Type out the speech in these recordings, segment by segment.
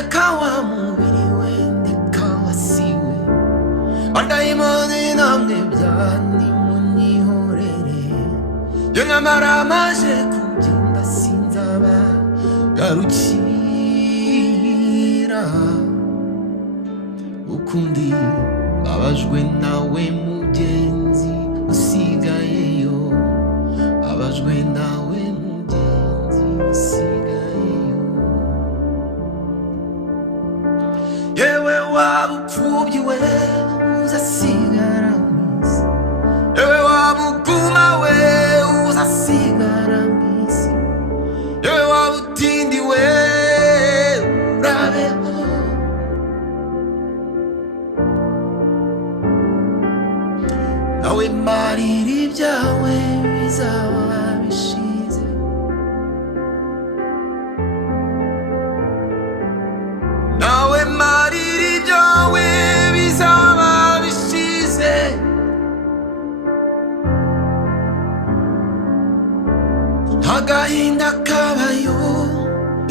ndeka wa mubiri we ndeka wasiwe bandayimoni namwe byandi munyihorere yo nyamara maje kugenda sinzaba garukira ukundi abajwe nawe mugenzi usigayeyo abajwe nawe mugenzi usigayeyo yewe wabupfubyi we uzasigara mwisi yewe wabuguma we uzasigara mwisi yewe wabutindi we urabeho nawe marira ibyawe bizaba bishize nawe marira ibyawe bizaba bishize agahinda kabayo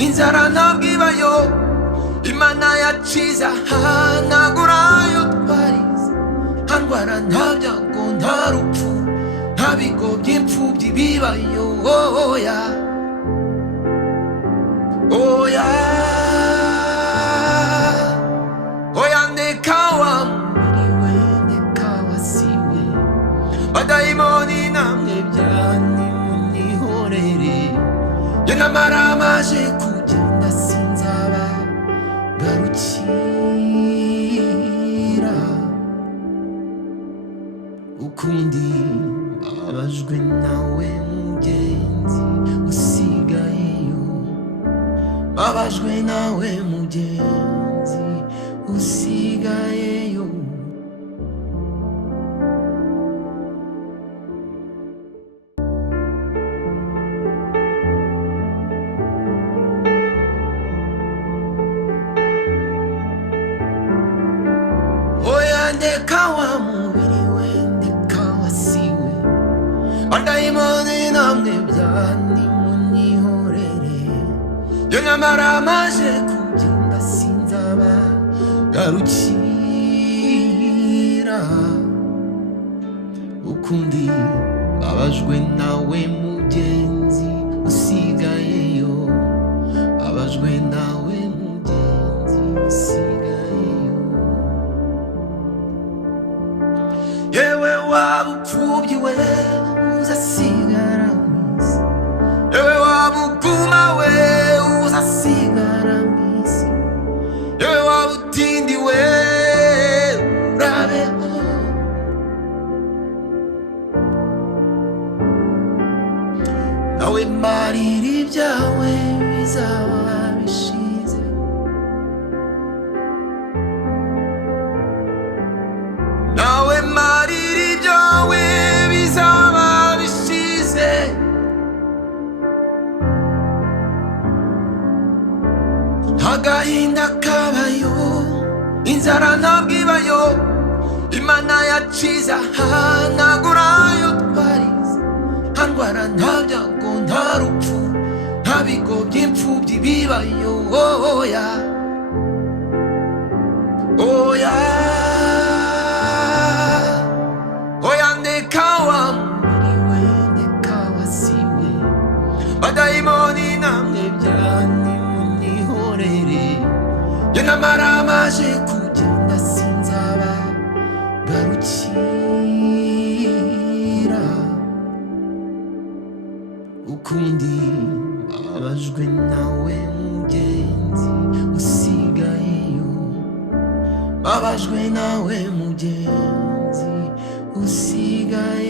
inzara ntabwo ibayo imana yacize ahanagurayo twarize nta ndwara nta byago nta rupfu nta bigo by'imfubyi bibayo oya oya oya ndeka wa mubiri we ndeka wasiwe badayimoni namwe byandi munyihorere yo namara maje kugenda sinzaba garukira ukundi abajwe nawe mugenzi usigayeyo abajwe nawe mugenzi usigayeyo oya ndeka wa mubiri we ndeka wasiwe bandayimoni namwe byandi munyihorere yo nyamara maje kugenda sinzaba garukira ukundi abajwe nawe mugenzi usigayeyo abajwe nawe mugenzi usigayeyo yewe wabupfubyi we uzasigara mwisi yewe wabuguma we uzasigara mwisi yewe wabutindi we urabeho nawe marira ibyawe bizaba bishize nawe marira ibyawe bizaba bishize agahinda kabayo inzara ntabwo ibayo imana yacize ahanagurayo twarize nta ndwara nta byago nta rupfu nta bigo by'imfubyi bibayo oya oya oya ndeka wa mubiri we ndeka wasiwe badayimoni namwe byandi munyihorere yo namara maje kugenda sinzaba garukira ukundi abajwe nawe mugenzi usigayeyo abajwe nawe mugenzi usigayeyo